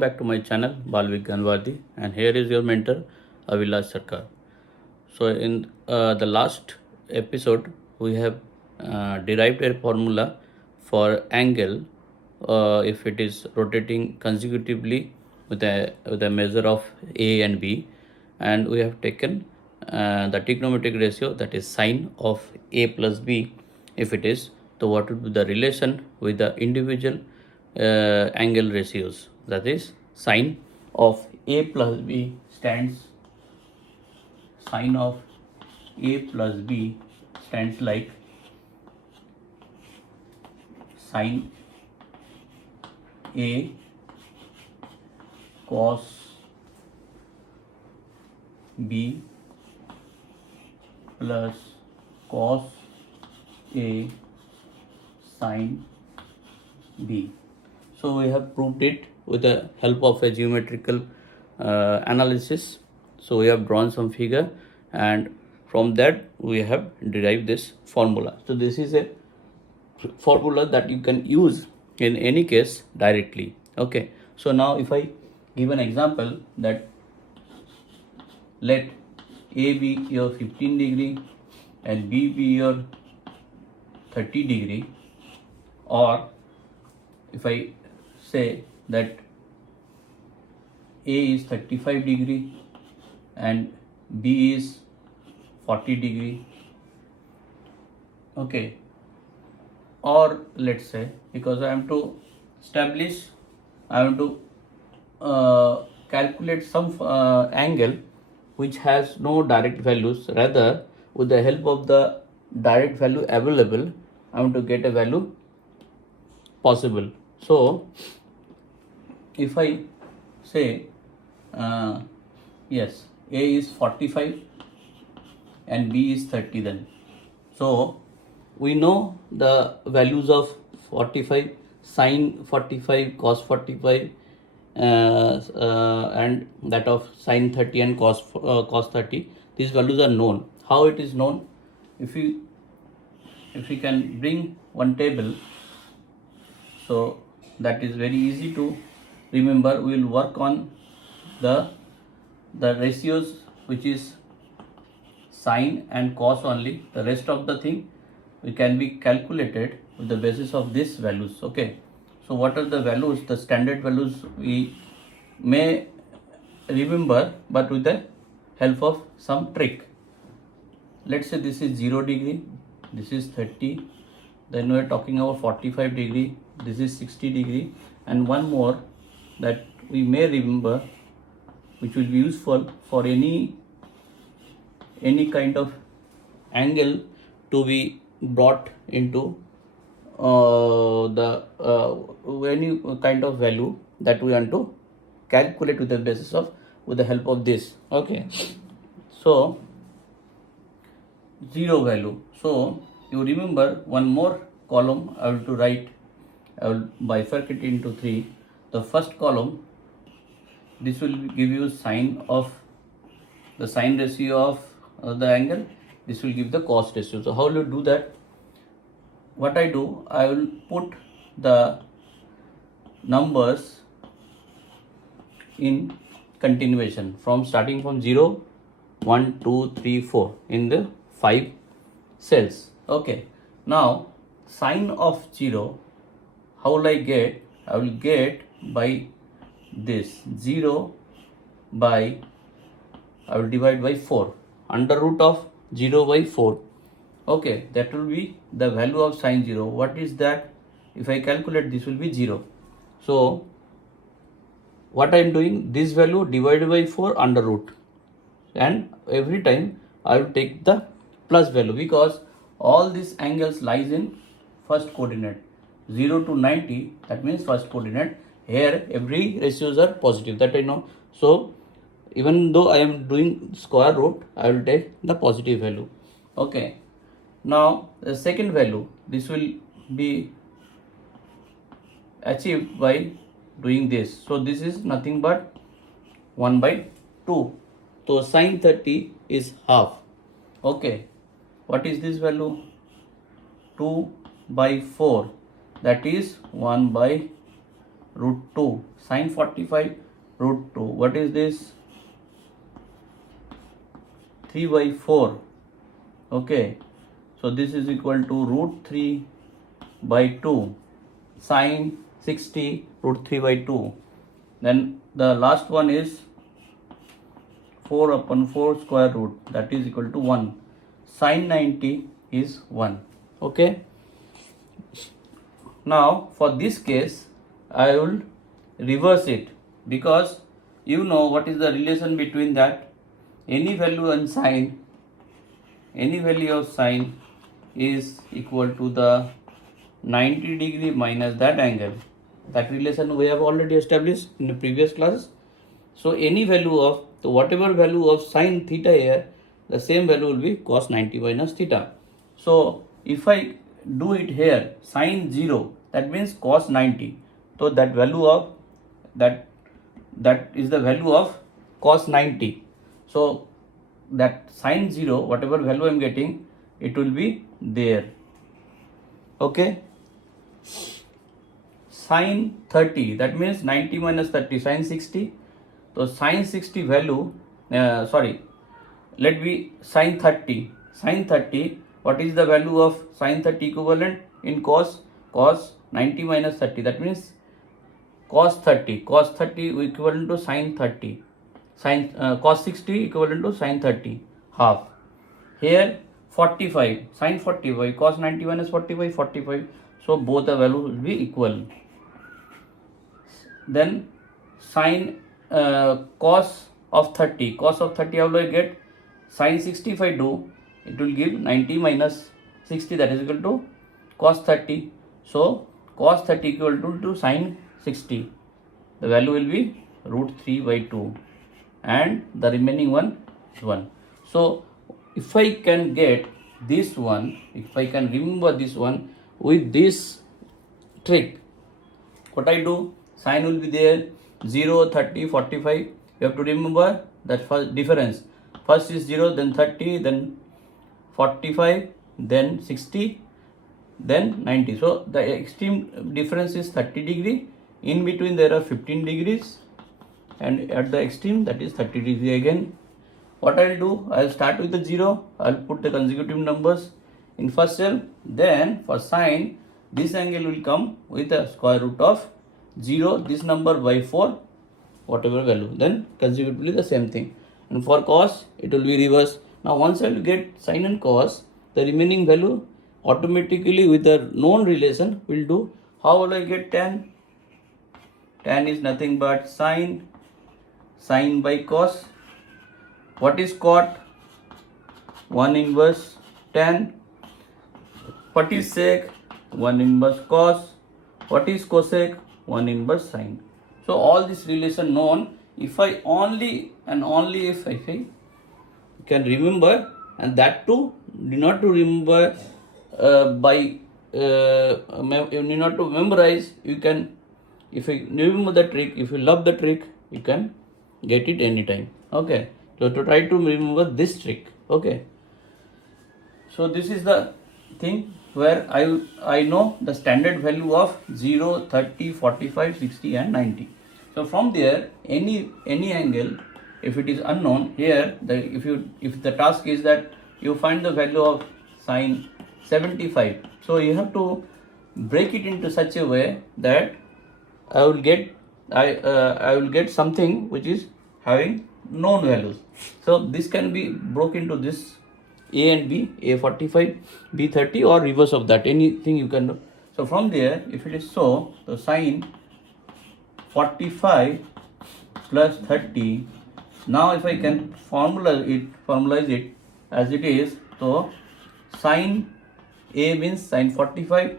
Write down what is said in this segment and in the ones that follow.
back to my channel Balvik Ganwadi, and here is your mentor Avilash Sarkar. So in the last episode we have derived a formula for angle if it is rotating consecutively with a measure of A and B, and we have taken the trigonometric ratio, that is sine of A plus B. If it is, so what would be the relation with the individual angle ratios, that is sine of A plus B stands sine of A plus B stands like sine A cos B plus cos A sine B. So we have proved it with the help of a geometrical analysis. So we have drawn some figure, and from that we have derived this formula. So this is a formula that you can use in any case directly. Okay, so now if I give an example that let A be your 15 degree and B be your 30 degree, or if I say that A is 35 degree and B is 40 degree, okay, or let's say, because I am to establish, I am to calculate some angle which has no direct values, rather with the help of the direct value available I am to get a value possible. So if I say yes, A is 45 and B is 30, then so we know the values of 45, sine 45, cos 45, and that of sine 30 and cos 30. These values are known. How it is known? If we can bring one table, so that is very easy to remember. We will work on the ratios, which is sine and cos only. The rest of the thing we can be calculated with the basis of these values. Okay, so what are the values? The standard values we may remember, but with the help of some trick. Let's say this is 0 degree, this is 30, then we are talking about 45 degree, this is 60 degree, and one more that we may remember, which will be useful for any kind of angle to be brought into any kind of value that we want to calculate with the help of this. Okay, so 0 value. So you remember one more column I will to write. I will bifurcate into 3. The first column, this will give you sine of the sine ratio of the angle. This will give the cos ratio. So how will you do that? What I do, I will put the numbers in continuation from starting from 0, 1, 2, 3, 4 in the 5 cells. Okay, now sine of 0, how will I get? I will get by this 0 by, I will divide by 4, under root of 0 by 4. Okay, that will be the value of sine 0. What is that? If I calculate, this will be 0. So what I am doing, this value divided by 4 under root, and every time I will take the plus value, because all these angles lies in first coordinate. 0 to 90, that means first coordinate. Here every ratios are positive, that I know. So even though I am doing square root, I will take the positive value. Okay, now the second value, this will be achieved by doing this. So this is nothing but 1 by 2. So sine 30 is half. Okay, what is this value? 2 by 4, that is 1 by root 2. Sine 45 root 2. What is this? 3 by 4. Okay. So this is equal to root 3 by 2. Sine 60 root 3 by 2. Then the last one is 4 upon 4 square root, that is equal to 1. Sine 90 is 1. Okay. Now for this case I will reverse it, because you know what is the relation between that. Any value in sine, any value of sine is equal to the 90 degree minus that angle. That relation we have already established in the previous class. So any value of, so whatever value of sine theta here, the same value will be cos 90 minus theta. So if I do it here, sine 0, that means cos 90. So that value of that is the value of cos 90. So that sine 0, whatever value I am getting, it will be there. Okay. Sine 30, that means 90 minus 30, sine 60. So sine 60 value, let be sine 30. Sine 30, what is the value of sine 30 equivalent in cos? Cos 90 minus 30, that means cos 30. Cos 30 equivalent to sine 30. Cos 60 equivalent to sine 30, half. Here 45, sine 45, cos 90 minus 45, 45. So both the value will be equal. Then sine cos of 30. Cos of 30, how do I get? Sine 60 if I do, it will give 90 minus 60, that is equal to cos 30. So cos 30 equal to sine 60. The value will be root 3 by 2. And the remaining one is 1. So if I can get this one, if I can remember this one with this trick, what I do? Sine will be there, 0, 30, 45. You have to remember that first difference. First is 0, then 30, then 45, then 60, then 90. So the extreme difference is 30 degree. In between there are 15 degrees. And at the extreme, that is 30 degree again. What I will do? I will start with the 0. I will put the consecutive numbers in first cell. Then for sine, this angle will come with the square root of 0, this number by 4, whatever value. Then consecutively the same thing. And for cos, it will be reverse. Now once I will get sine and cos, the remaining value automatically with the known relation will do. How will I get tan? Tan is nothing but sine by cos. What is cot? 1 inverse tan. What is sec? 1 inverse cos. What is cosec? 1 inverse sine. So all this relation known. If I only and only if I can remember, and that too, do not to remember you need not to memorize. You can, if you remember the trick, if you love the trick, you can get it anytime. Okay. So to try to remember this trick. Okay. So this is the thing where I know the standard value of 0, 30, 45, 60 and 90. So from there, any angle, if it is unknown, here if the task is that you find the value of sine 75, so you have to break it into such a way that I will get something which is having known values. So this can be broken into this A and B, A 45, B 30, or reverse of that, anything you can do. So from there, if it is so, sine 45 plus 30. Now if I can formalize it as it is, so sine A means sine 45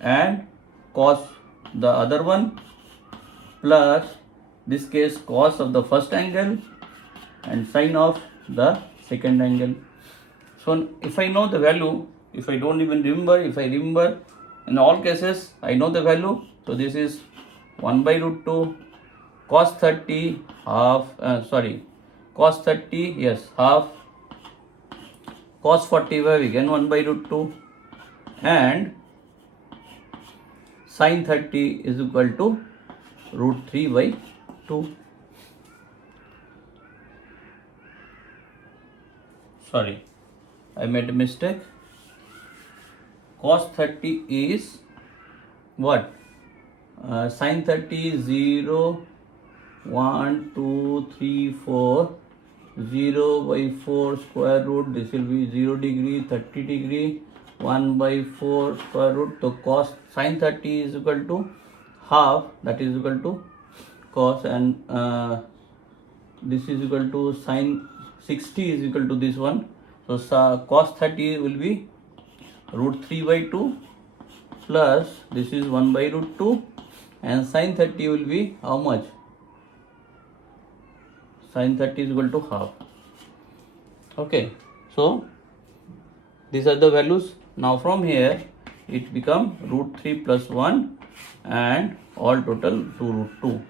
and cos the other one plus this case cos of the first angle and sine of the second angle. So if I know the value, if I don't even remember, if I remember, in all cases I know the value. So this is 1 by root 2 cos 30 half, cos 30, yes, half, cos 45 again 1 by root 2, and Sine 30 is equal to root 3 by 2. Sorry, I made a mistake. Cos 30 is what? Sine 30 is 0, 1, 2, 3, 4. 0 by 4 square root, this will be 0 degree, 30 degree, 1 by 4 square root. So cos sine 30 is equal to half, that is equal to cos, and this is equal to sine 60 is equal to this one. So cos 30 will be root 3 by 2 plus this is 1 by root 2, and sine 30 will be how much? Sine 30 is equal to half. Okay, so these are the values. Now from here it become root 3 plus 1 and all total to root 2.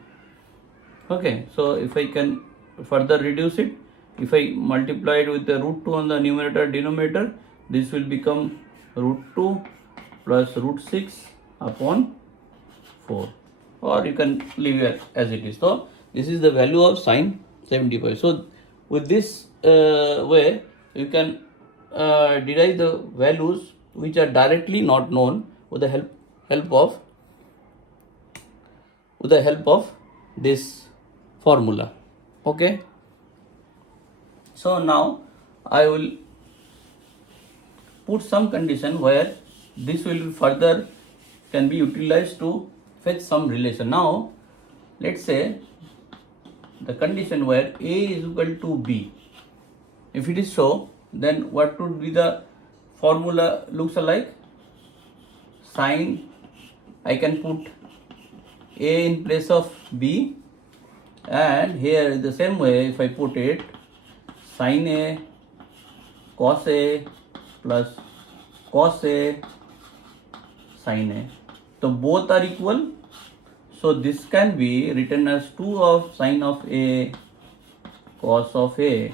Okay, so if I can further reduce it, if I multiply it with the root 2 on the numerator denominator, this will become root 2 plus root 6 upon 4, or you can leave it as it is. So this is the value of sine 75. So with this way you can derive the values which are directly not known with the help of this formula. Okay, so now I will put some condition where this will further can be utilized to fetch some relation. Now let's say the condition where A is equal to B. If it is so, then what would be the formula looks like? Sine, I can put A in place of B, and here the same way if I put it sine A cos A plus cos A sine A. So both are equal. So this can be written as 2 of sine of A cos of A.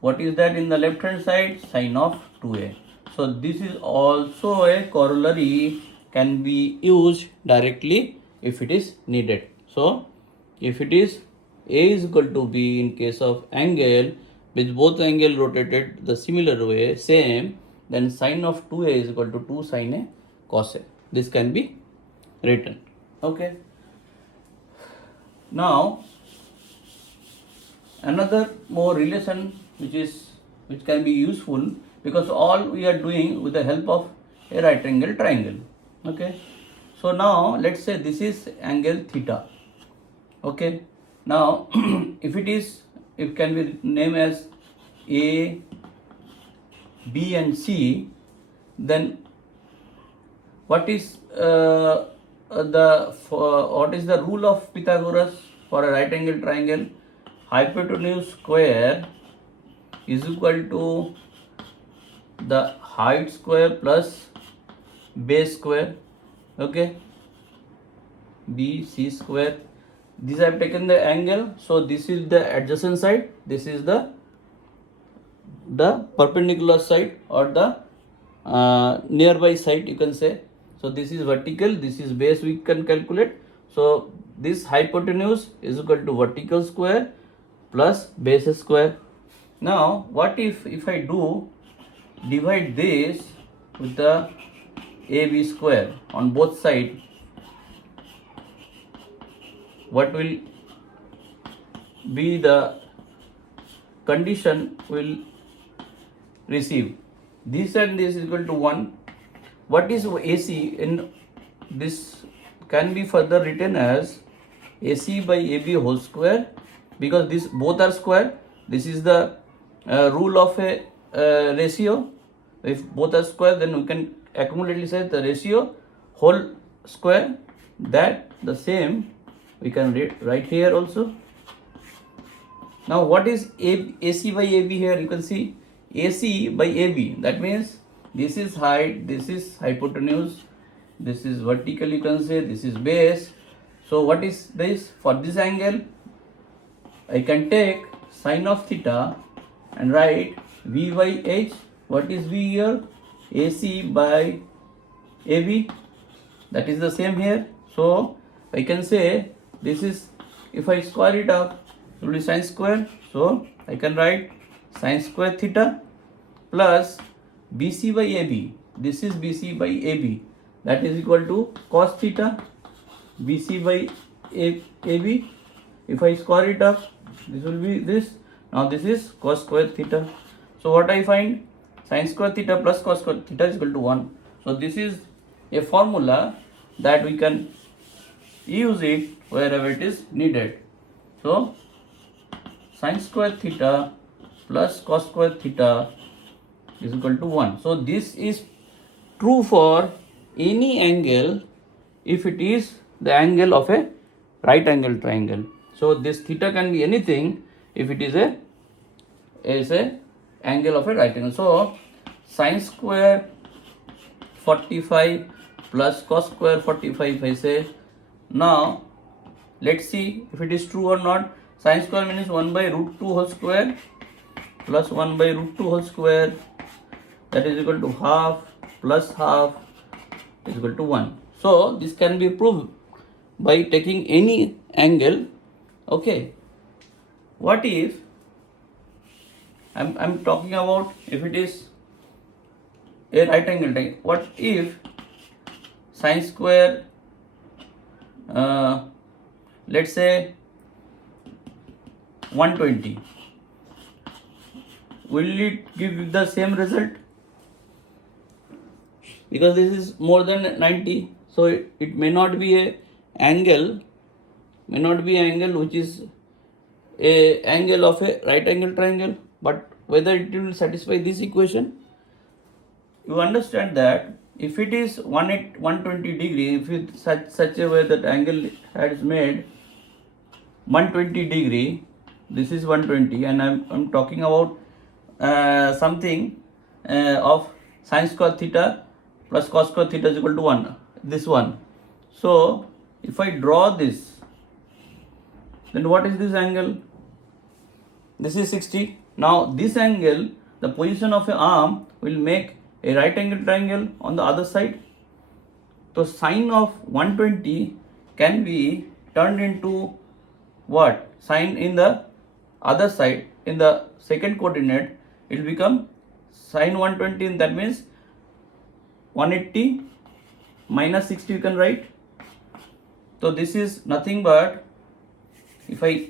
What is that in the left hand side? Sine of 2A. So this is also a corollary, can be used directly if it is needed. So if it is A is equal to B in case of angle with both angle rotated the similar way, same, then sine of 2A is equal to 2 sine A cos A. This can be written. Okay. Now another more relation which can be useful, because all we are doing with the help of a right angle triangle. Okay, so now let's say this is angle theta. Okay, now if it can be named as A, B and C, then what is the rule of Pythagoras for a right angle triangle? Hypotenuse square is equal to the height square plus base square. Okay, BC square. This I have taken the angle, so this is the adjacent side, this is the perpendicular side or the nearby side, you can say. So this is vertical, this is base, we can calculate. So this hypotenuse is equal to vertical square plus base square. Now what if I do divide this with the AB square on both sides? What will be the condition will receive? This and this is equal to 1. What is AC? In this can be further written as AC by AB whole square, because this both are square. This is the rule of a ratio. If both are square, then we can accumulately say the ratio whole square. That the same we can write here also. Now what is AC by AB here? You can see AC by AB. That means this is height, this is hypotenuse, this is vertical, you can say, this is base. So what is this? For this angle, I can take sine of theta and write V by H. What is V here? AC by AB. that is the same here. So I can say this is, if I square it up, it will be sine square. So I can write sine square theta plus BC by AB. This is BC by AB. That is equal to cos theta BC by AB. If I square it up, this will be this. Now this is cos square theta. So what I find? Sin square theta plus cos square theta is equal to 1. So this is a formula that we can use it wherever it is needed. So sin square theta plus cos square theta is equal to 1. So this is true for any angle if it is the angle of a right angle triangle. So this theta can be anything if it is a angle of a right angle. So sin square 45 plus cos square 45, I say. Now let's see if it is true or not. Sin square means 1 by root 2 whole square plus 1 by root 2 whole square, that is equal to half plus half is equal to 1. So this can be proved by taking any angle. Okay, what if I'm talking about if it is a right angle triangle? What if sin square let's say 120, will it give the same result? Because this is more than 90, so it may not be a angle, which is a angle of a right angle triangle. But whether it will satisfy this equation, you understand that if it is 120 degree, if it such a way that angle has made 120 degree, this is 120, and I'm talking about something of sin square theta plus cos square theta is equal to 1, this one. So if I draw this, then what is this angle? This is 60. Now this angle, the position of an arm will make a right angle triangle on the other side. So sine of 120 can be turned into what? Sine in the other side, in the second coordinate, it will become sine 120, that means 180 minus 60 you can write. So this is nothing but, if I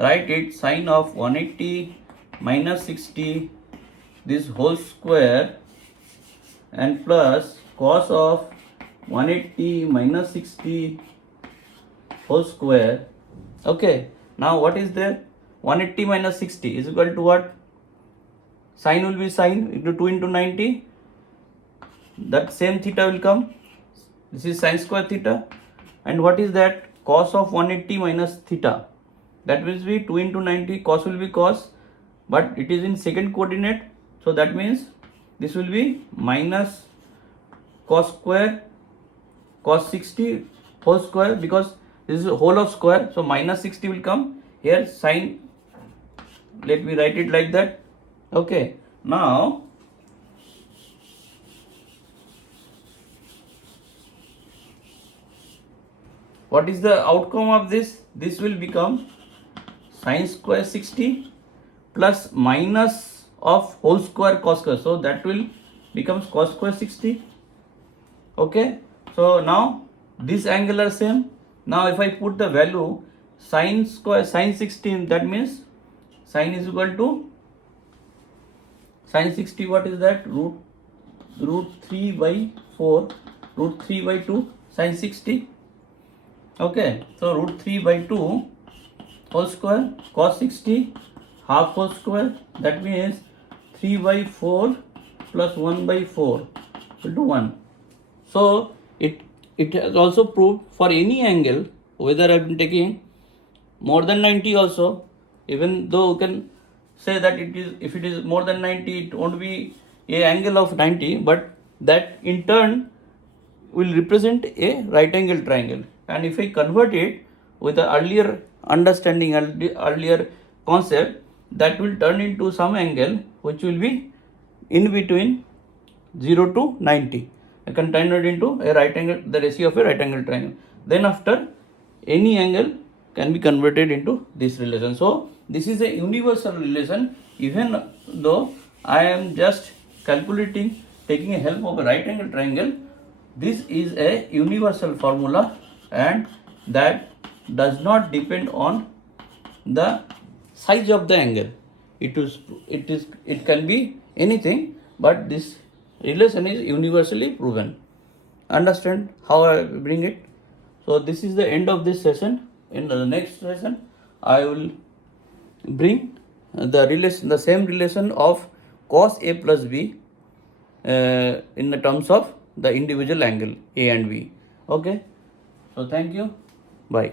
write it, sine of 180 minus 60 this whole square and plus cos of 180 minus 60 whole square. Okay, now what is there? 180 minus 60 is equal to what? Sine will be sine into 2 into 90, that same theta will come. This is sin square theta. And what is that? Cos of 180 minus theta, that will be 2 into 90, cos will be cos, but it is in second coordinate, so that means this will be minus cos square cos 60 whole square, because this is a whole of square, so minus 60 will come here. Sine, let me write it like that. Okay, now what is the outcome of this? This will become sin square 60 plus minus of whole square cos square, so that will becomes cos square 60. Okay, so now this angle are same. Now if I put the value sin square sin 60, that means sin is equal to sin 60, what is that? Root 3 by 4, root 3 by 2 sin 60. Okay, so root 3 by 2 whole square cos 60 half whole square, that means 3 by 4 plus 1 by 4 equal to 1. So it has also proved for any angle, whether I am taking more than 90 also, even though you can say that it is, if it is more than 90, it won't be a angle of 90, but that in turn will represent a right angle triangle. And if I convert it with the earlier understanding, earlier concept, that will turn into some angle which will be in between 0 to 90. contained into a right angle, the ratio of a right angle triangle. Then after, any angle can be converted into this relation. So this is a universal relation, even though I am just calculating, taking a help of a right angle triangle. This is a universal formula, and that does not depend on the size of the angle. It can be anything, but this relation is universally proven. Understand how I bring it? So this is the end of this session. In the next session, I will bring the same relation of cos A plus B in the terms of the individual angle A and B. Okay. So thank you. Bye.